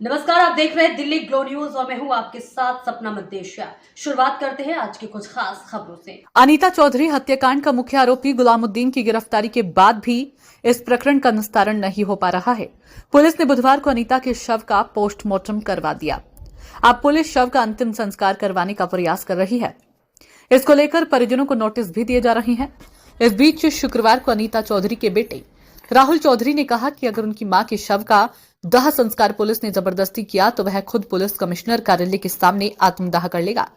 नमस्कार, आप देख रहे हैं दिल्ली ग्लो न्यूज और मैं हूं आपके साथ सपना मद्देशिया। शुरुआत करते हैं आज की कुछ खास खबरों से। अनीता चौधरी हत्याकांड का मुख्य आरोपी गुलामुद्दीन की गिरफ्तारी के बाद भी इस प्रकरण का निस्तारण नहीं हो पा रहा है। पुलिस ने बुधवार को अनीता के शव का पोस्टमार्टम करवा दिया। अब पुलिस शव का अंतिम संस्कार करवाने का प्रयास कर रही है। इसको लेकर परिजनों को नोटिस भी दिए जा रहे हैं। इस बीच शुक्रवार को अनीता चौधरी के बेटे राहुल चौधरी ने कहा कि अगर उनकी मां के शव का दाह संस्कार पुलिस ने जबरदस्ती किया तो वह खुद पुलिस कमिश्नर कार्यालय के सामने आत्मदाह कर लेगा,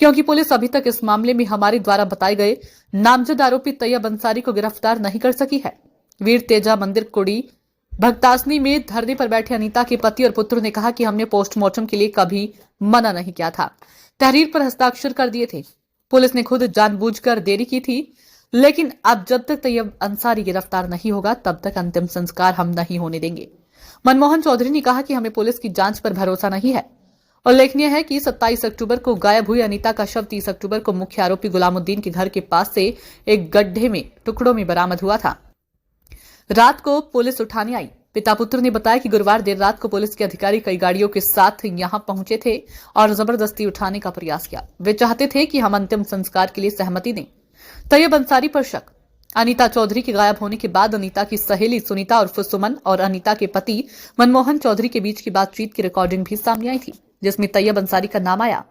क्योंकि पुलिस अभी तक इस मामले में हमारे द्वारा बताए गए नामजद आरोपी तैयब अंसारी को गिरफ्तार नहीं कर सकी है। वीर तेजा मंदिर कुड़ी भक्तासनी में धरने पर बैठे अनीता के पति और पुत्र ने कहा कि हमने पोस्टमार्टम के लिए कभी मना नहीं किया था, तहरीर पर हस्ताक्षर कर दिए थे। पुलिस ने खुद जानबूझकर देरी की थी, लेकिन अब जब तक तैयब अंसारी गिरफ्तार नहीं होगा तब तक अंतिम संस्कार हम नहीं होने देंगे। मनमोहन चौधरी ने कहा कि हमें पुलिस की जांच पर भरोसा नहीं है। उल्लेखनीय है कि 27 अक्टूबर को गायब हुई अनीता का शव 30 अक्टूबर को मुख्य आरोपी गुलामुद्दीन के घर के पास से एक गड्ढे में टुकड़ों में बरामद हुआ था। रात को पुलिस उठाने आई। पिता पुत्र ने बताया कि गुरुवार देर रात को पुलिस के अधिकारी कई गाड़ियों के साथ यहां पहुंचे थे और जबरदस्ती उठाने का प्रयास किया। वे चाहते थे कि हम अंतिम संस्कार के लिए सहमति दें। तैयब अंसारी पर शक। अनीता चौधरी के गायब होने के बाद अनीता की सहेली सुनीता उर्फ सुमन और अनीता के पति मनमोहन चौधरी के बीच की बातचीत की रिकॉर्डिंग भी सामने आई थी, जिसमें तैयब अंसारी का नाम आया।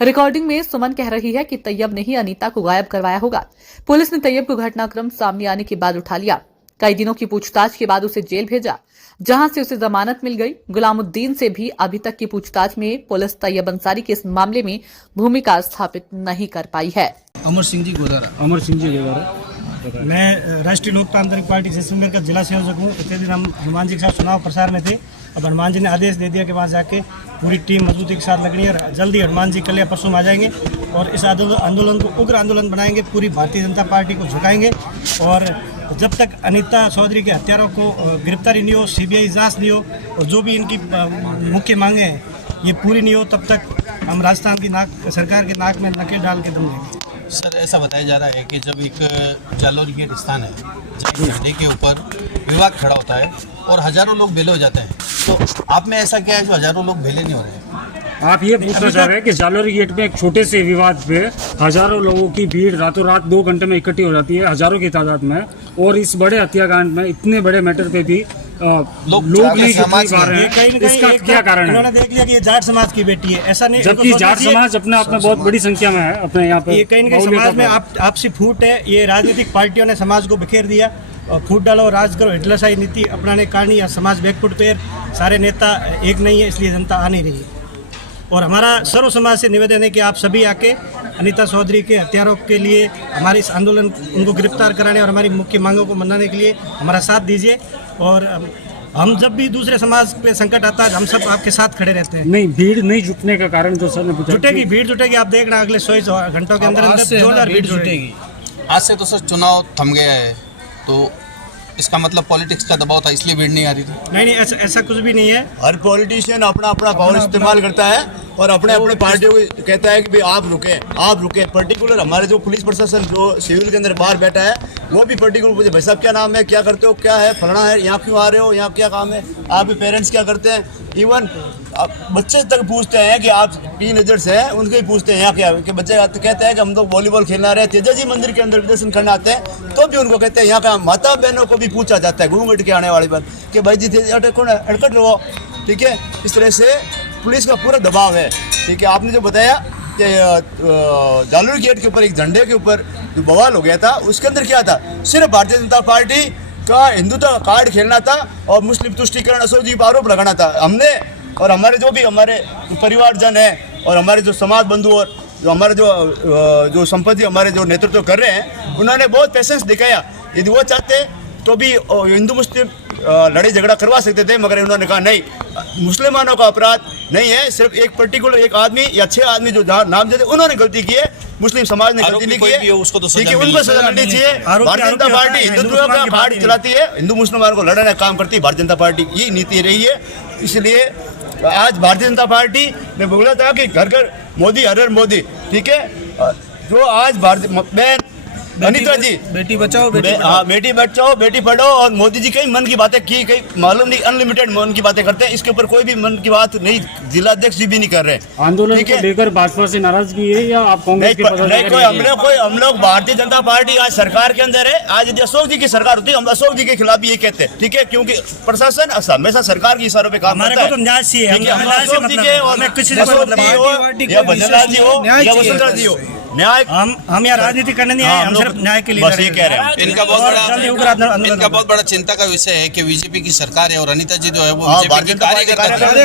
रिकॉर्डिंग में सुमन कह रही है कि तैयब ने ही अनीता को गायब करवाया होगा। पुलिस ने तैयब को घटनाक्रम सामने आने के बाद उठा लिया। कई दिनों की पूछताछ के बाद उसे जेल भेजा, जहां से उसे जमानत मिल गई। गुलामुद्दीन से भी अभी तक की पूछताछ में पुलिस तैयब अंसारी के इस मामले में भूमिका स्थापित नहीं कर पाई है। अमर सिंह जी गोदारा मैं राष्ट्रीय लोकतांत्रिक पार्टी जैसलमेर का जिला संयोजक हूँ। इतने दिन हम हनुमान जी के साथ चुनाव प्रसार में थे। अब हनुमान जी ने आदेश दे दिया कि वहाँ जाके पूरी टीम मजबूती के साथ लगनी है और जल्दी हनुमान जी कल या परसों आ जाएंगे और इस आंदोलन को उग्र आंदोलन बनाएंगे। पूरी भारतीय जनता पार्टी को झुकाएंगे और जब तक अनीता चौधरी के हत्यारों को गिरफ्तारी नहीं हो, सीबीआई जांच नहीं हो और जो भी इनकी मुख्य मांगे हैं ये पूरी नहीं हो, तब तक हम राजस्थान की सरकार के नाक में नकेल डाल के दम लेंगे। सर, ऐसा बताया जा रहा है कि जब एक जालोर गेट स्थान है जहाँ झंडे के ऊपर विवाद खड़ा होता है और हजारों लोग बेले हो जाते हैं, तो आप में ऐसा क्या है जो हजारों लोग बेले नहीं हो रहे हैं? आप ये पूछना चाह रहे हैं कि जालोरी गेट में एक छोटे से विवाद पे हजारों लोगों की भीड़ रातों रात 2 घंटे में इकट्ठी हो जाती है, हजारों की तादाद में, और इस बड़े हत्याकांड में इतने बड़े मैटर पे भी लोग नहीं जुट पा रहे हैं। इसका क्या कारण है? उन्होंने देख लिया कि ये जाट समाज की बेटी है, ऐसा नहीं, जबकि जाट समाज अपने आप में बहुत बड़ी संख्या में है अपने यहाँ पे। ये कहीं न कहीं समाज में आपसी फूट है। ये राजनीतिक पार्टियों ने समाज को बिखेर दिया। फूट डालो, राज करो, हिटलरशाही नीति अपनाने कारण या समाज बैकफुट पे सारे नेता एक नहीं है, इसलिए जनता आ नहीं रही है। और हमारा सर्व समाज से निवेदन है कि आप सभी आके अनीता चौधरी के हत्यारों के लिए हमारे इस आंदोलन उनको गिरफ्तार कराने और हमारी मुख्य मांगों को मनाने के लिए हमारा साथ दीजिए। और हम जब भी दूसरे समाज पे संकट आता है हम सब आपके साथ खड़े रहते हैं। नहीं, भीड़ नहीं जुटने का कारण जो सर ने पूछा, जुटेगी, भीड़ जुटेगी। आप देखना अगले 100 घंटों के अंदर जोरदार भीड़ जुटेगी। आज से तो सर चुनाव थम गया है, तो इसका मतलब पॉलिटिक्स का दबाव था इसलिए भीड़ नहीं आ रही थी? नहीं, ऐसा कुछ भी नहीं है। हर पॉलिटिशियन अपना पावर इस्तेमाल करता है और अपने पार्टियों को कहता है कि भाई आप रुके। पर्टिकुलर हमारे जो पुलिस प्रशासन जो सिविल के अंदर बाहर बैठा है वो भी पर्टिकुलर पूछे, भाई साहब क्या नाम है, क्या करते हो, क्या है, फलाना है, यहाँ क्यों आ रहे हो, यहाँ क्या काम है, आपके पेरेंट्स क्या करते हैं। इवन बच्चे तक पूछते हैं कि आप टीनेजर्स हैं, उनको ही पूछते हैं यहाँ क्या, कि बच्चे कहते हैं कि हम तो वॉलीबॉल खेलना रहे, तेजा जी मंदिर के अंदर दर्शन करने आते हैं, तो भी उनको कहते हैं यहाँ का। माता बहनों को भी पूछा जाता है घूंघट के आने वाले पर कि भाई जी अटकट रहो, ठीक है। इस तरह से पुलिस का पूरा दबाव है, ठीक है। आपने जो बताया कि जालोर गेट के ऊपर एक झंडे के ऊपर जो बवाल हो गया था, उसके अंदर क्या था, सिर्फ भारतीय जनता पार्टी का हिंदुत्व का कार्ड खेलना था और मुस्लिम तुष्टिकरण असोजी पर आरोप लगाना था। हमने और हमारे जो भी हमारे परिवारजन हैं और हमारे जो समाज बंधु और जो हमारे जो संपत्ति हमारे जो नेतृत्व कर रहे हैं, उन्होंने बहुत पेशेंस दिखाया। यदि वो चाहते तो भी हिंदू मुस्लिम लड़ाई झगड़ा करवा सकते थे, मगर उन्होंने कहा नहीं, मुसलमानों का अपराध नहीं है, सिर्फ एक पर्टिकुलर एक आदमी या 6 आदमी जो नाम देते उन्होंने गलती की है, मुस्लिम समाज ने गलती नहीं की है, ठीक है, उनको सजा मिलनी चाहिए। भारतीय जनता पार्टी हिंदुत्व का कार्ड चलाती है, हिंदू मुसलमानों को लड़ाने का काम करती है भारतीय जनता पार्टी, ये नीति रही है। इसलिए आज भारतीय जनता पार्टी ने बोला था कि घर घर मोदी हर हर मोदी, ठीक है। जो आज भारतीय बहन अनिता जी बेटी बचाओ हाँ बेटी बचाओ बेटी पढ़ो, और मोदी जी कई मन की बातें की, कई मालूम नहीं अनलिमिटेड मन की बातें करते हैं, इसके ऊपर कोई भी मन की बात नहीं जिलाध्यक्ष जी भी नहीं कर रहे। आंदोलन ठीक को है? लेकर भाजपा से नाराजगी है या आप कांग्रेस के नहीं पदाधिकारी? हम लोग भारतीय जनता पार्टी आज सरकार के अंदर है। आज यदि अशोक जी की सरकार होती हम अशोक जी के खिलाफ भी ये कहते हैं, ठीक है, क्योंकि प्रशासन हमेशा सरकार की इशारों पे काम करता है। न्याय चाहिए, ठीक है, हम अशोक जी के और किसी अशोक जी हो या भजनलाल जी हो या वसुंधरा जी हो, न्याय हम यहाँ राजनीति करने नहीं आए, हम सिर्फ न्याय के लिए बस ये कह रहे हैं। इनका बहुत बड़ा चिंता का विषय है कि बीजेपी की सरकार है और अनिता जी जो है वो बीजेपी की कार्यकर्ता है।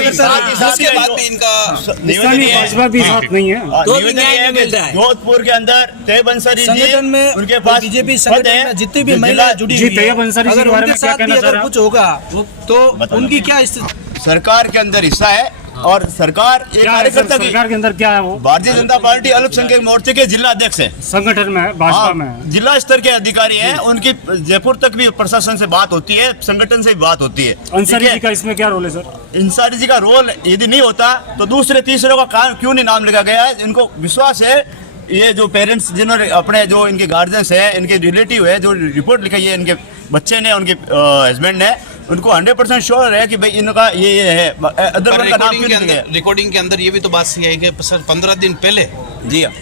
उसके बाद भी इनका स्थानीय भाजपा भी साथ नहीं है। जोधपुर के अंदर तैयब अंसारी जी उनके पास बीजेपी संगठन में जितनी भी महिला जुड़ी जी, हुई है, तैयब अंसारी जी के अगर बारे में उनके क्या साथ कहना भी चाह अगर रहे हैं? कुछ होगा तो उनकी क्या स्थिति? सरकार के अंदर हिस्सा है और सरकार एक क्या है सर, कार्यकर्ता की सरकार के अंदर क्या है वो? भारतीय जनता पार्टी अल्पसंख्यक मोर्चे के जिला अध्यक्ष है, संगठन में है, भाजपा में है। जिला स्तर के अधिकारी हैं, उनकी जयपुर तक भी प्रशासन से बात होती है, संगठन से भी बात होती है। अंसारी ठीक जी है? का इसमें क्या रोल है सर? अंसारी जी का रोल यदि नहीं होता तो दूसरे तीसरे का कारण क्यों नहीं नाम लिखा गया है? इनको विश्वास है, ये जो पेरेंट्स जिन्होंने अपने जो इनके गार्जियंस है, इनके रिलेटिव है, जो रिपोर्ट लिखाई है इनके बच्चे ने, उनके हस्बैंड ने, उनको 100% श्योर है कि भाई इनका ये है। अदर वन का नाम क्यों नहीं लिखा? रिकॉर्डिंग के अंदर ये भी तो बात सही है कि सर 15 दिन पहले जी हाँ,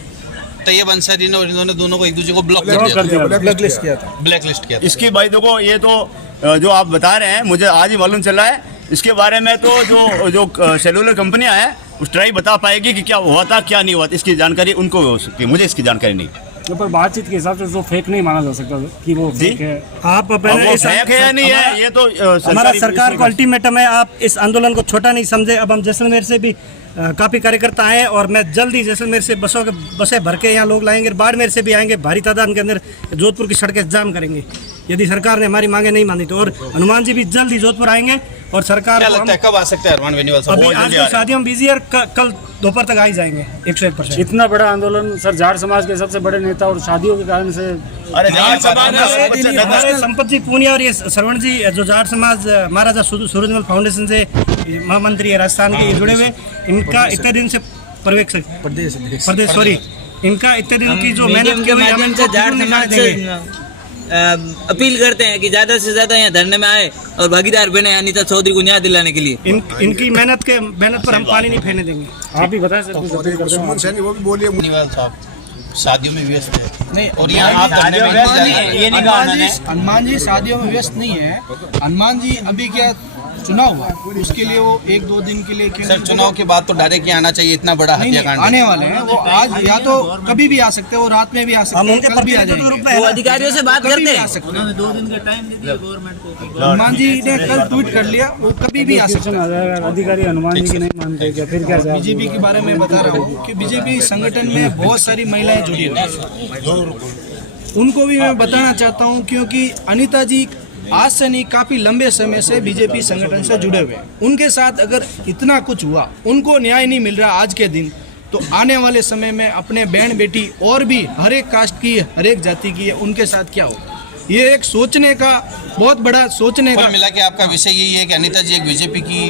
तैयब अंसारी ने और इन्होंने दोनों को एक दूसरे को ब्लॉक ब्लॉक कर कर दिया। दिया, ब्लैकलिस्ट किया था। ब्लैकलिस्ट किया था। इसकी भाई देखो ये तो जो आप बता रहे हैं मुझे आज ही मालूम चला है। इसके बारे में तो जो सेलुलर कंपनियां हैं उस ट्राई बता पाएगी कि क्या हुआ था क्या नहीं हुआ था, इसकी जानकारी उनको हो सकती है, मुझे इसकी जानकारी नहीं। तो पर बातचीत के हिसाब से तो फेक नहीं माना जा सकता कि वो जी? फेक है। आप अब पहले वो इस फेक है या नहीं है ये तो हमारा सरकार को अल्टीमेटम है, आप इस आंदोलन को छोटा नहीं समझे। अब हम जैसलमेर से भी काफ़ी कार्यकर्ता आए और मैं जल्द ही जैसलमेर से बसें भर के यहाँ लोग लाएंगे, बाड़मेर से भी आएंगे, भारी तादाद के अंदर जोधपुर की सड़कें जाम करेंगे यदि सरकार ने हमारी मांगे नहीं मानी तो। और हनुमान जी भी जल्द ही जोधपुर आएंगे और सरकार क्या को लगता है कब आ सकते हैं अरमान बेनीवाल साहब? अभी आज तो शादियों में बिजी है, कल दोपहर तक आ ही जाएंगे 101%। इतना बड़ा आंदोलन सर, जाट समाज के सबसे बड़े नेता और शादियों के कारण से अरे हमारे संपत जी पूनिया और ये श्रवण जी जो जाट समाज महाराजा सूरजमल फाउंडेशन से महामंत्री है राजस्थान के, ये जुड़े हुए, इनका इतने दिन से प्रदेश सॉरी इनका इतने दिन की जो मेहनत की हुई है, हम इनको जाट बिल्कुल नहीं समाज देंगे। अपील करते हैं कि ज्यादा से ज्यादा यहाँ धरने में आए और भागीदार बने अनिता चौधरी को न्याय दिलाने के लिए। इनकी मेहनत पर हम पानी नहीं फेरने देंगे। आप भी बताएं सर कुछ अपील करते हैं। बेनीवाल साहब शादियों में व्यस्त है नहीं, और यहाँ आप धरने में नहीं जा रहे हैं। ये नहीं कहा उन्होंने। हनुमान जी शादियों में व्यस्त नहीं है। हनुमान जी अभी क्या चुनाव हुआ उसके लिए वो 1-2 दिन के लिए सर चुनाव के बाद तो डायरेक्ट ही आना चाहिए, इतना बड़ा नहीं, हत्याकांड आने वाले हैं वो। आज या तो कभी भी आ सकते हैं, वो रात में भी आ सकते हम हैं, उनके कल भी आ प्रतिनिधित्व के रूप जाएंगे, में वो अधिकारियों से बात कभी करते भी आ हैं। सकते हैं। 2 दिन का टाइम दे दिया गवर्नमेंट को। हनुमान जी ने कल ट्वीट कर लिया, वो कभी भी आ सकते हैं। आ जाएगा, अधिकारी हनुमान जी की नहीं मानते क्या, फिर क्या जवाब? बीजेपी के बारे में बता रहा हूँ कि बीजेपी संगठन में बहुत सारी महिलाएं जुड़ी हुई हैं, उनको भी मैं बताना चाहता हूँ क्योंकि अनिता जी आज से नहीं काफी लंबे समय से बीजेपी संगठन से जुड़े हुए हैं। उनके साथ अगर इतना कुछ हुआ, उनको न्याय नहीं मिल रहा आज के दिन, तो आने वाले समय में अपने बहन बेटी और भी हर एक कास्ट की हर एक जाति की है, उनके साथ क्या होगा? ये एक सोचने का बहुत बड़ा सोचने का। कुल मिला के आपका विषय यही है कि अनिता जी एक बीजेपी की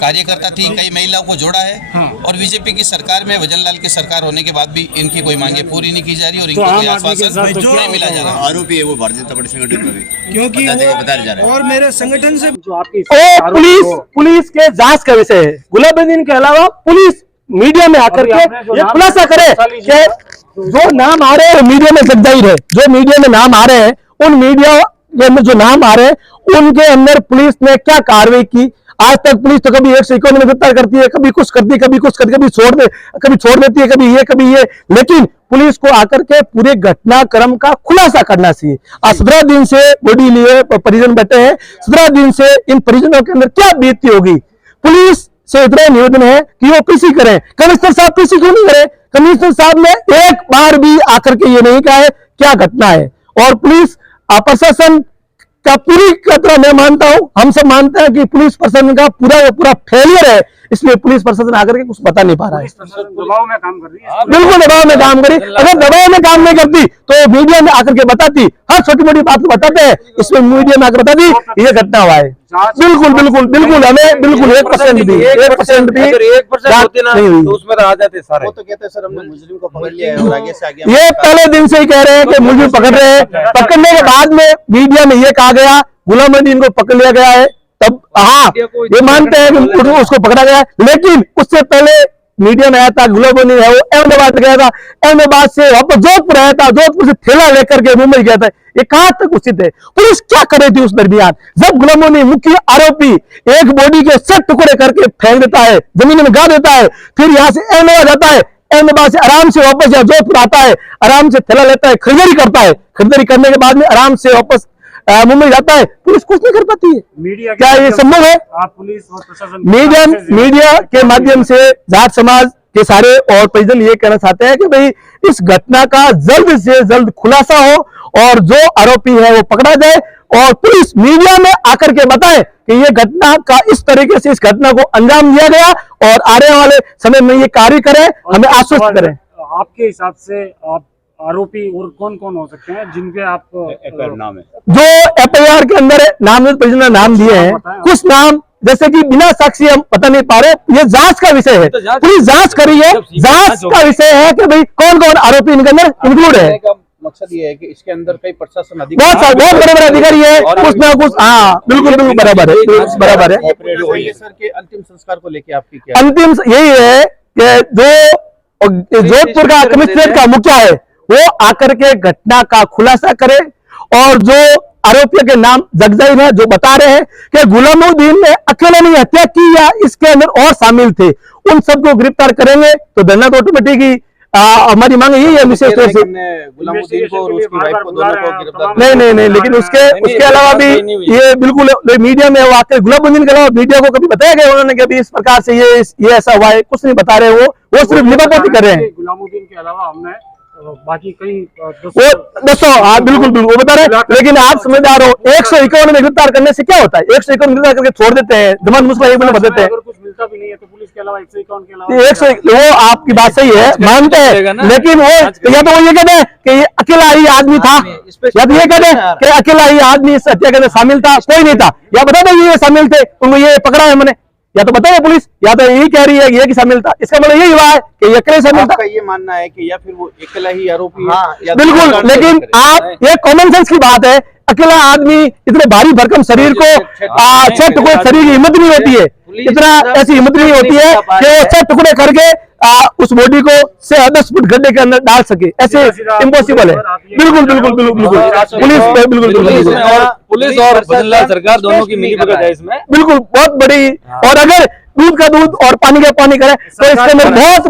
कार्यकर्ता थी, कई महिलाओं को जोड़ा है। हाँ। और बीजेपी की सरकार में भजनलाल की सरकार होने के बाद भी इनकी कोई मांगे पूरी नहीं की जा रही और तो इनको आम कोई आदमी के साथ तो आश्वासन नहीं मिला जा रहा। आरोपी है वो भारतीय जनता पार्टी संगठन का भी, क्योंकि बताया जा रहा है। और मेरे संगठन से जो आपकी पुलिस के जांच का विषय है। गुलाबुद्दीन के अलावा पुलिस मीडिया में आकर के ये खुलासा करे कि जो नाम आ रहे हैं मीडिया में सब जाहिर है, जो मीडिया में नाम आ रहे हैं उन मीडिया में जो नाम आ रहे हैं उनके अंदर पुलिस ने क्या कार्रवाई की। आज तक पुलिस तो कभी 151 में गिरफ्तार करती है, कभी कुछ करती है, कभी कुछ करती है, कभी छोड़ देती है, कभी ये, लेकिन पुलिस को आकर के पूरे घटनाक्रम का खुलासा करना चाहिए। आज 17 दिन से बॉडी लिए परिजन बैठे हैं, 17 दिन से इन परिजनों के अंदर क्या बीतती होगी। पुलिस से इतना निवेदन है कि वो पीसी करें। कमिश्नर साहब पीसी क्यों नहीं करें? कमिश्नर साहब ने एक बार भी आकर के ये नहीं कहा है क्या घटना है। और पुलिस प्रशासन का पूरी तरह मैं मानता हूं, हम सब मानते हैं कि पुलिस प्रशासन का पूरा फेलियर है इसलिए पुलिस प्रशासन आकर के कुछ बता नहीं पा रहा है। दबाव में काम कर रही है। बिल्कुल दबाव में काम करी, अगर दबाव में काम नहीं करती तो मीडिया में आकर के बताती, हर छोटी मोटी बात को बताते हैं, इसमें मीडिया में आकर बताती ये घटना हुआ है। बिल्कुल बिल्कुल बिल्कुल, हमें बिल्कुल 1% भी 1% भी नहीं हुई। उसमें आ जाते सारे। वो तो कहते हैं सर हमने मुजरिम को पकड़ लिया है और आगे से आगे ये पहले दिन से ही कह रहे हैं कि मुझे पकड़ रहे हैं, पकड़ने के बाद में मीडिया में ये कहा गया गुलामुद्दीन को पकड़ लिया गया है, तब हाँ ये मानते हैं कि उसको पकड़ा गया है, लेकिन उससे पहले मीडिया में आया था गुलामुद्दीन है वो अहमदाबाद गया था, अहमदाबाद से वापस जोधपुर आया था, जोधपुर से थैला लेकर के मुंबई गया था। ये कहां तक उचित है? पुलिस क्या कर रही थी उस दरमियान जब गुलामुद्दीन मुख्य आरोपी एक बॉडी के 7 टुकड़े करके फेंक देता है, जमीन में गा देता है, फिर यहाँ से अहमदाबाद जाता है, अहमदाबाद से आराम से वापस यहाँ जोधपुर आता है, आराम से थैला लेता है, खरीदारी करता है, खरीदारी करने के बाद में आराम से वापस मुंबई जाता है, पुलिस कुछ नहीं कर पाती है। मीडिया क्या ये संभव है? आप पुलिस और प्रशासन मीडिया के माध्यम से जाट समाज के सारे और परिजन ये कहना चाहते हैं कि भाई इस घटना का जल्द से जल्द खुलासा हो और जो आरोपी है वो पकड़ा जाए और पुलिस मीडिया में आकर के बताए कि ये घटना का इस तरीके से इस घटना को अंजाम दिया गया और आने वाले समय में ये कार्य करें, हमें आश्वस्त करें। आपके हिसाब से आप आरोपी और कौन कौन हो सकते हैं जिनके आप नाम है जो FIR के अंदर नामजद परिजन ने नाम दिए हैं, कुछ नाम जैसे कि बिना साक्षी हम पता नहीं पा रहे, ये जांच का विषय है, पुलिस जांच कर रही है, जांच का विषय है कि भाई कौन कौन आरोपी इनके अंदर इंक्लूड है। मकसद ये है कि इसके अंदर कई प्रशासन बहुत बड़े बड़े अधिकारी है, कुछ ना कुछ। हाँ बिल्कुल बिल्कुल बराबर है, बराबर है। सर के अंतिम संस्कार को लेके आपकी क्या अंतिम यही है कि जो जोधपुर का कमिश्नरेट का मुखिया है वो आकर के घटना का खुलासा करे और जो आरोपियों के नाम जगजाहिर है, जो बता रहे हैं कि गुलामुद्दीन ने अकेले नहीं हत्या की या इसके अंदर और शामिल थे, उन सबको गिरफ्तार करेंगे तो धरना तो ऑटोमेटिक ही हमारी मांग यही है विशेष तौर से। गुलामुद्दीन को और उसकी वाइफ को दोनों को गिरफ्तार नहीं, लेकिन उसके अलावा भी ये बिल्कुल मीडिया में वाकई गुलामुद्दीन के अलावा मीडिया को कभी बताया गया उन्होंने कि अभी इस प्रकार से ये ऐसा हुआ है, कुछ नहीं बता रहे, वो सिर्फ लिबापोती कर रहे हैं। गुलामुद्दीन के अलावा हमने बाकी कई दोस्तों हाँ बिल्कुल वो बता रहे हैं, लेकिन आप समझदार हो 151 में गिरफ्तार करने से क्या होता है? 151 गिरफ्तार करके छोड़ देते हैं, जमानत मुस्लिम एक बता देते हैं, कुछ मिलता भी नहीं है तो पुलिस के अलावा 151 के अलावा 100 वो आपकी बात सही है, मानते हैं, लेकिन वो या तो वो ये कहते हैं कि ये अकेला ही आदमी था, या तो ये कहते हैं कि अकेला ही आदमी इस हत्या के अंदर शामिल था, कोई नहीं था, या बता दो ये शामिल थे, उनको ये पकड़ा है मैंने, या तो बताइए पुलिस, या तो यही कह रही है ये कि शामिल था, इसका मतलब यही हुआ है कि ये अकेले शामिल था। आपका ये मानना है कि या फिर वो अकेला ही आरोपी है? बिल्कुल, लेकिन आप ये कॉमन सेंस की बात है, अकेला आदमी इतने भारी भरकम शरीर को 6 टुकड़े शरीर की हिम्मत नहीं होती है, इतना ऐसी हिम्मत नहीं होती है कि वो 6 टुकड़े करके उस बॉडी को से 10 फुट गड्ढे के अंदर डाल सके, ऐसे इम्पॉसिबल है। बिल्कुल पुलिस और बदला सरकार दोनों की मिलीभगत है इसमें, बिल्कुल बहुत बड़ी। और अगर दूध का दूध और पानी का पानी करे तो इसके अंदर बहुत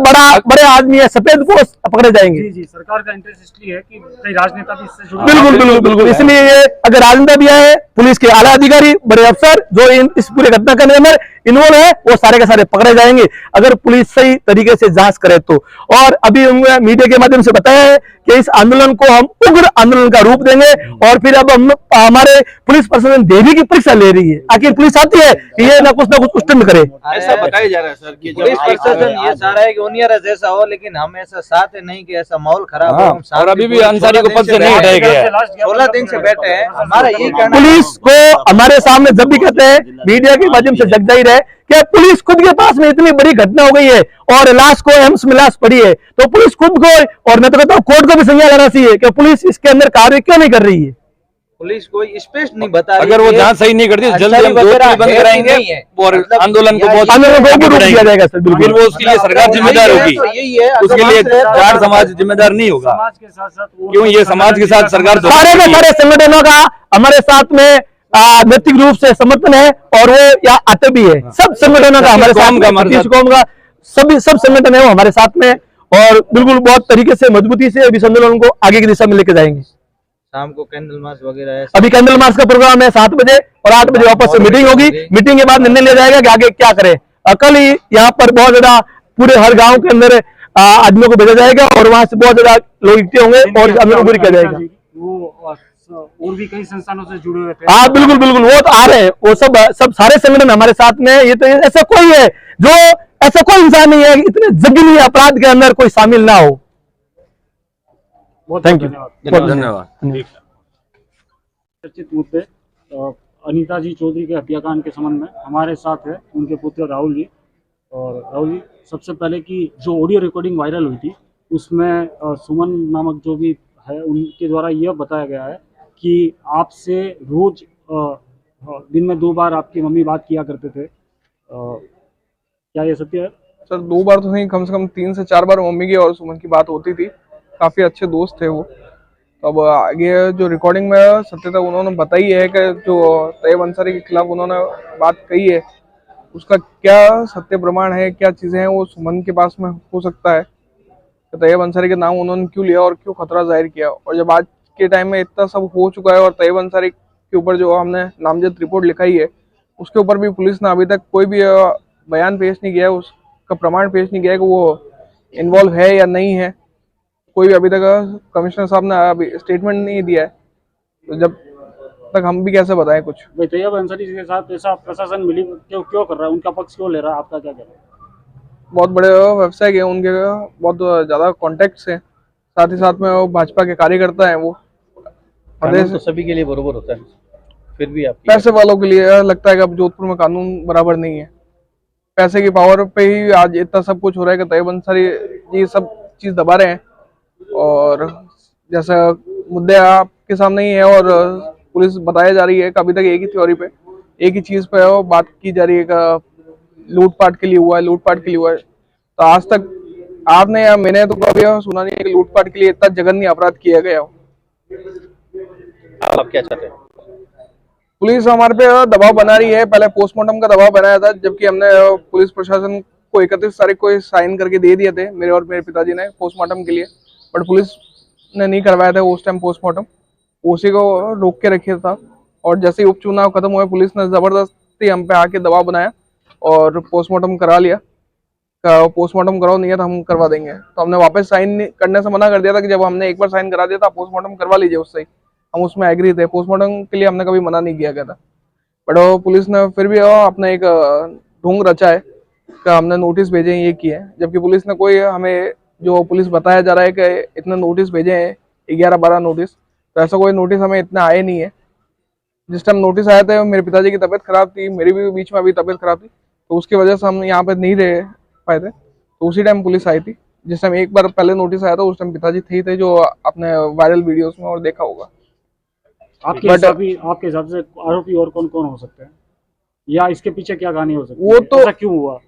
बड़े आदमी है, सफेद पोस्ट पकड़े जाएंगे। जी सरकार का इंटरेस्ट इसलिए है कि कई राजनेता भी इससे जुड़े। बिल्कुल इसलिए अगर राजनेता भी आए, पुलिस के आला अधिकारी, बड़े अफसर जो इस पूरे घटना के अंदर इन्वॉल्व है वो सारे के सारे पकड़े जाएंगे अगर पुलिस सही तरीके से जांच करे तो। और अभी मीडिया के माध्यम से बताया है कि इस आंदोलन को हम उग्र आंदोलन का रूप देंगे और फिर अब हम हमारे पुलिस प्रशासन देवी की परीक्षा ले रही है, आखिर पुलिस आती है कि ये ना कुछ उष्टन करे। ऐसा बताया जा रहा है सर कि पुलिस प्रशासन ये चाह रहा है कि उनियर जैसा हो, लेकिन हम ऐसा साथ नहीं कि ऐसा माहौल खराब हो। और अभी भी अंसारी को पद से नहीं हटाया गया है, 16 दिन से बैठे हैं, हमारा ये कहना पुलिस को हमारे सामने जब भी कहते हैं मीडिया के माध्यम से जगजाहिर है कि पुलिस खुद के पास में इतनी बड़ी घटना हो गई है और लाश को एम्स में लाश पड़ी है, तो पुलिस खुद को और मैं तो कहता हूँ कोर्ट को भी संज्ञान लेना चाहिए कि पुलिस इसके अंदर कार्य क्यों नहीं कर रही है। पुलिस कोई स्पष्ट नहीं बता रही। अगर वो जांच सही नहीं करती जल्दी हम जोधपुर बंद कराएंगे और आंदोलन को बहुत किया जाएगा सर, बिल्कुल। फिर वो उसके लिए सरकार जिम्मेदार होगी, उसके लिए जाट समाज जिम्मेदार नहीं होगा। समाज के साथ साथ क्यों ये समाज के साथ सरकार सारे के सारे संगठनों का हमारे साथ में नैतिक रूप से समर्थन है और वो यहाँ आते भी है, सब संगठनों का हमारे साथ, कौम का सब संगठन है वो हमारे साथ में और बिल्कुल बहुत तरीके से मजबूती से इस आंदोलन को आगे की दिशा में लेके जाएंगे। शाम को कैंडल मार्च वगैरह है, अभी कैंडल मार्च का प्रोग्राम है 7 बजे और 8 बजे वापस से मीटिंग होगी, मीटिंग के बाद निर्णय लिया जाएगा कि आगे क्या करें। कल ही यहाँ पर बहुत ज्यादा पूरे हर गांव के अंदर आदमियों को भेजा जाएगा और वहां से बहुत ज्यादा लोग इकट्ठे होंगे और आंदोलन पूरी किया जाएगा। वो और भी कई संस्थानों से जुड़े हुए थे। हाँ बिल्कुल वो तो आ रहे हैं, वो सब सारे संगठन हमारे साथ में है। ये तो ऐसा कोई है जो ऐसा कोई इंसान नहीं है इतने जघन्य अपराध के अंदर कोई शामिल ना हो। थैंक यू, धन्यवाद। चर्चित मुद्दे अनीता जी चौधरी के हत्याकांड के संबंध में हमारे साथ है उनके पुत्र राहुल जी। और राहुल जी, सबसे पहले कि जो ऑडियो रिकॉर्डिंग वायरल हुई थी उसमें सुमन नामक जो भी है उनके द्वारा यह बताया गया है कि आपसे रोज दिन में 2 बार आपकी मम्मी बात किया करते थे, क्या ये सत्य है? सर 2 बार तो नहीं, कम से कम 3 से 4 बार मम्मी की और सुमन की बात होती थी। काफ़ी अच्छे दोस्त थे वो। तो अब आगे जो रिकॉर्डिंग में सत्यता उन्होंने बताई है कि जो तैयब अंसारी के खिलाफ उन्होंने बात कही है उसका क्या सत्य प्रमाण है, क्या चीज़ें हैं, वो सुमन के पास में हो सकता है। तो तैयब अंसारी के नाम उन्होंने क्यों लिया और क्यों खतरा जाहिर किया, और जब आज के टाइम में इतना सब हो चुका है और तैयब अंसारी के ऊपर जो हमने नामजद रिपोर्ट लिखाई है उसके ऊपर भी पुलिस ने अभी तक कोई भी बयान पेश नहीं किया है, उसका प्रमाण पेश नहीं किया है कि वो इन्वॉल्व है या नहीं है। कोई भी अभी तक कमिश्नर साहब ने अभी स्टेटमेंट नहीं दिया है, तो जब तक हम भी कैसे बताएं कुछ। भाई तैयब अंसारी के साथ ऐसा प्रशासन मिली क्यों कर रहा है, उनका पक्ष क्यों ले रहा है, आपका क्या कहना है? बहुत बड़े व्यवसाय के उनके बहुत ज़्यादा कॉन्टेक्ट्स हैं, साथ ही साथ में वो भाजपा के कार्यकर्ता हैं। वो तो सभी के लिए बराबर होता है, फिर भी आप पैसे वालों के लिए लगता है कि अब जोधपुर में कानून बराबर नहीं है। पैसे की पावर पे ही आज इतना सब कुछ हो रहा है कि तैयब अंसारी ये सब चीज़ दबा रहे हैं। और जैसा मुद्दे आपके सामने ही है और पुलिस बताया जा रही है कि अभी तक एक ही थ्योरी पे, एक ही चीज़ पे बात की जा रही है कि लूटपाट के लिए हुआ है, लूटपाट के लिए हुआ है। तो आज तक आपने या मैंने तो कभी सुना नहीं है कि लूटपाट के लिए इतना जघन्य अपराध किया गया हो। आप क्या चाहते हैं? पुलिस हमारे पे दबाव बना रही है, पहले पोस्टमार्टम का दबाव बनाया था, जबकि हमने पुलिस प्रशासन को 31 तारीख को साइन करके दे दिए थे मेरे और मेरे पिताजी ने पोस्टमार्टम के लिए, बट पुलिस ने नहीं करवाया था उस टाइम पोस्टमार्टम, उसी को रोक के रखे था। और जैसे ही उपचुनाव खत्म हुए पुलिस ने जबरदस्ती हम पे आके दबाव बनाया और पोस्टमार्टम करा लिया। पोस्टमार्टम कराओ, नहीं है तो हम करवा देंगे। तो हमने वापस साइन करने से मना कर दिया था कि जब हमने एक बार साइन करा दिया था पोस्टमार्टम करवा लीजिए, उससे हम उसमें एग्री थे। पोस्टमार्टम के लिए हमने कभी मना नहीं किया गया था, बट पुलिस ने फिर भी अपना एक ढोंग रचा है कि हमने नोटिस भेजे हैं, ये किए हैं, जबकि पुलिस ने कोई हमें जो पुलिस बताया जा रहा है कि इतने नोटिस भेजे हैं 11-12 नोटिस, तो ऐसा कोई नोटिस हमें इतना आए नहीं है। जिस टाइम नोटिस आया था मेरे पिताजी की तबीयत खराब थी, मेरी भी बीच में अभी तबीयत खराब थी, तो उसकी वजह से हम यहाँ पे नहीं रह पाए थे। तो उसी टाइम पुलिस आई थी, जिस टाइम एक बार पहले नोटिस आया था उस टाइम पिताजी थे जो आपने वायरल वीडियोस में और देखा होगा। आपके हिसाब से आरोपी और कौन कौन हो सकते हैं, या इसके पीछे क्या कहानी हो सकती है, वो तो ऐसा क्यों हुआ?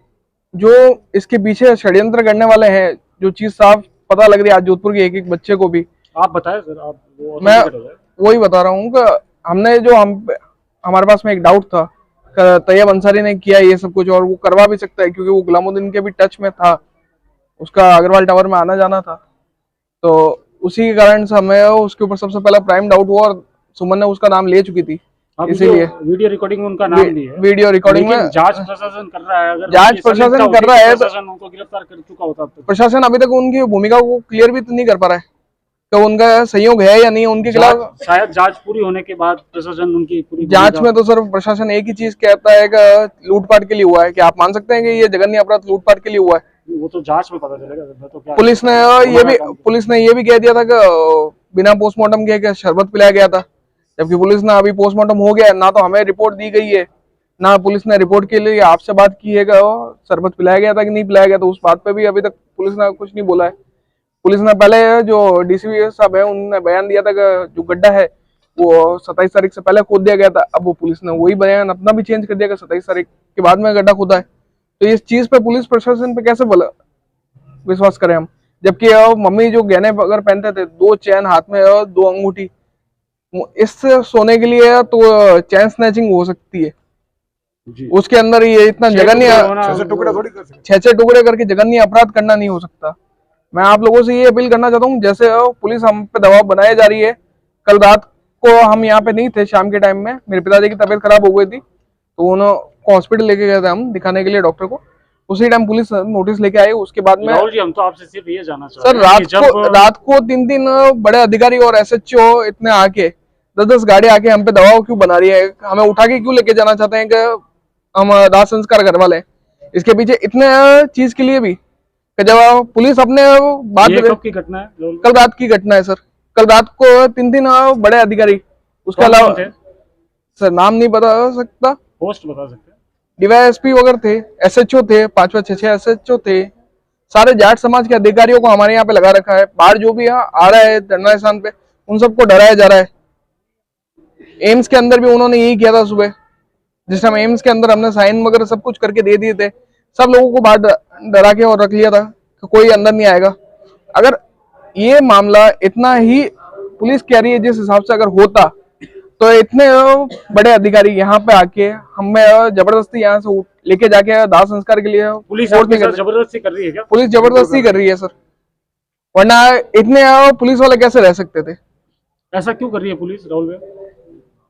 जो इसके पीछे षड्यंत्र करने वाले हैं, जो चीज साफ पता लग रही है आज जोधपुर के एक बच्चे को भी। आप बताएं सर, आप मैं वही बता रहा हूँ कि हमने जो हमारे पास में एक डाउट था तैयब अंसारी ने किया ये सब कुछ, और वो करवा भी सकता है क्योंकि वो गुलामुद्दीन के भी टच में था, उसका अग्रवाल टावर में आना जाना था। तो उसी के कारण से हमें उसके ऊपर सबसे पहला प्राइम डाउट हुआ, और सुमन ने उसका नाम ले चुकी थी, इसीलिए वीडियो रिकॉर्डिंग में उनका नाम भी है। वीडियो रिकॉर्डिंग में जांच प्रशासन कर रहा है, अगर जांच प्रशासन कर रहा है तो प्रशासन उनको गिरफ्तार कर चुका होता है। प्रशासन अभी तक उनकी भूमिका को क्लियर भी तो नहीं कर पा रहा है कि उनका सहयोग है या नहीं उनके खिलाफ। शायद जांच पूरी होने के बाद प्रशासन उनकी पूरी जांच में तो सर प्रशासन एक ही चीज कहता है कि लूटपाट के लिए हुआ है। क्या आप मान सकते हैं कि ये जघन्य अपराध लूटपाट के लिए हुआ है? वो तो जांच में पता चलेगा। तो क्या पुलिस ने ये भी कह दिया था कि बिना पोस्टमार्टम के शरबत पिलाया गया था, जबकि पुलिस ने अभी पोस्टमार्टम हो गया, ना तो हमें रिपोर्ट दी गई है, ना पुलिस ने रिपोर्ट के लिए आपसे बात की है कि शरबत पिलाया गया था कि नहीं पिलाया गया। तो उस बात पे भी अभी तक पुलिस ने कुछ नहीं बोला है। पुलिस ने पहले जो डीसीपी साहब है उन्होंने बयान दिया था कि जो गड्ढा है वो 27 तारीख से पहले खोद दिया गया था। अब वो पुलिस ने वही बयान अपना भी चेंज कर दिया कि 27 तारीख के बाद में गड्ढा खोदा है। तो इस चीज पे पुलिस प्रशासन पे कैसे विश्वास करें हम, जबकि मम्मी जो गहने अगर पहनते थे, 2 चैन हाथ में और 2 अंगूठी, इससे सोने के लिए तो चैन स्नैचिंग हो सकती है। उसके अंदर ये इतना जघन्य 6 टुकड़े करके जघन्य अपराध करना नहीं हो सकता। मैं आप लोगों से ये अपील करना चाहता हूँ, जैसे पुलिस हम पे दबाव बनाई जा रही है। कल रात को हम यहाँ पे नहीं थे, शाम के टाइम में मेरे पिताजी की तबीयत खराब हो गई थी, तो उन्होंने हॉस्पिटल लेके गए थे हम दिखाने के लिए डॉक्टर को। उसी टाइम पुलिस नोटिस लेके आई। उसके बाद में राहुल जी, हम तो आपसे सिर्फ ये जानना चाहते हैं सर, रात को 3 बड़े अधिकारी और SHO इतने आके 10 गाड़ी आके हम पे दबाव क्यों बना रही है? हमें उठा के क्यों लेके जाना चाहते हैं कि हम दाह संस्कार करवा लें? इसके पीछे इतने चीज के लिए भी कि जब पुलिस अपने बात ये कब की घटना है? कल रात की घटना है सर। कल रात को 3 बड़े अधिकारी, उसके कौन अलावा थे? सर नाम नहीं बता सकता, पोस्ट बता सकते हैं? डीवाईएसपी वगैरह थे, एसएचओ थे, 5 6 एसएचओ थे, सारे जाट समाज के अधिकारियों को हमारे यहाँ पे लगा रखा है। बाहर जो भी आ रहा है धरना स्थान पे, उन सबको डराया जा रहा है। एम्स के अंदर भी उन्होंने यही किया था सुबह, जिस टाइम एम्स के अंदर हमने साइन वगैरह सब कुछ करके दे दिए थे, सब लोगों को बाहर डरा के और रख लिया था कि कोई अंदर नहीं आएगा। अगर ये मामला इतना ही पुलिस कह रही है जिस हिसाब से अगर होता, तो इतने बड़े अधिकारी यहाँ पे आके हमें जबरदस्ती यहाँ से लेके जाके दाह संस्कार के लिए पुलिस फोर्स आपके नहीं साथ कर जबरदस्ती कर रही है क्या? पुलिस जबरदस्ती कर रही है सर, वरना इतने पुलिस वाले कैसे रह सकते थे? ऐसा क्यों कर रही है पुलिस राहुल भाई?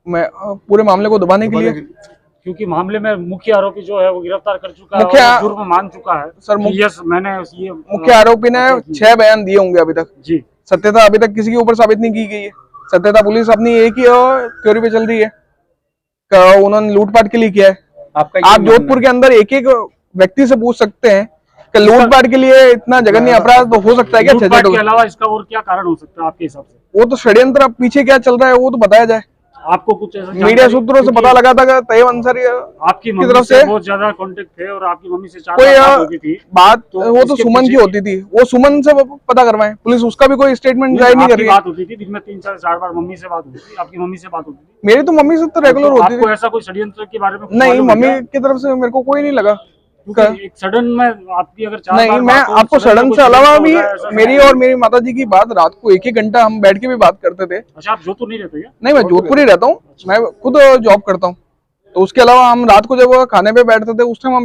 मैं पूरे मामले को दबाने के लिए, क्योंकि मामले में मुख्य आरोपी जो है वो गिरफ्तार कर चुका है मुख्य- और जुर्म मान चुका है सर, कि यस मैंने ये मुख्य आरोपी ने 6 बयान दिए होंगे अभी तक। जी सत्यता अभी तक किसी के ऊपर साबित नहीं की गई है। सत्यता पुलिस अपनी एक ही थ्योरी पे चल रही है कि उन्होंने लूटपाट के लिए किया है। आप जोधपुर के अंदर एक एक व्यक्ति से पूछ सकते हैं कि लूटपाट के लिए इतना जघन्य अपराध तो हो सकता है क्या? लूटपाट के अलावा इसका और क्या कारण हो सकता है आपके हिसाब से? वो तो षड्यंत्र, अब पीछे क्या चल रहा है वो तो बताया जाए। आपको कुछ ऐसा मीडिया जानकारी- सूत्रों से क्योंकि पता लगा था कि तैयब अंसारी आपकी की मम्मी तरफ से से बहुत ज्यादा कांटेक्ट थे और आपकी मम्मी से 4 कोई बार बात होती थी। बात तो वो तो इसके सुमन की पीछे- होती थी, वो सुमन से पता करवाएं। पुलिस उसका भी कोई स्टेटमेंट जारी नहीं कर आपकी रही है। बात होती थी दिन में 3 4 बार मम्मी से बात होती थी, आपकी मम्मी से बात होती थी। मेरी तो मम्मी से तो रेगुलर होती आपको थी। ऐसा कोई षड्यंत्र के बारे में कुछ नहीं, मालूम है मम्मी क्या? की तरफ से मेरे को कोई नहीं लगा। क्योंकि एक सडन में आपकी अगर 4 नहीं, बार मैं बात हो, आपको सडन में सडन कुछ से अलावा षड्यंत्र भी हो रहा है, ऐसा मेरी नहीं। और मेरी माता जी की बात रात को 1 घंटा हम बैठ के भी बात करते थे। अच्छा, आप जोधपुर नहीं रहते क्या? नहीं, मैं जोधपुर ही रहता हूँ, मैं खुद जॉब करता हूँ। तो उसके अलावा हम रात को जब खाने पे बैठते थे उस टाइम हम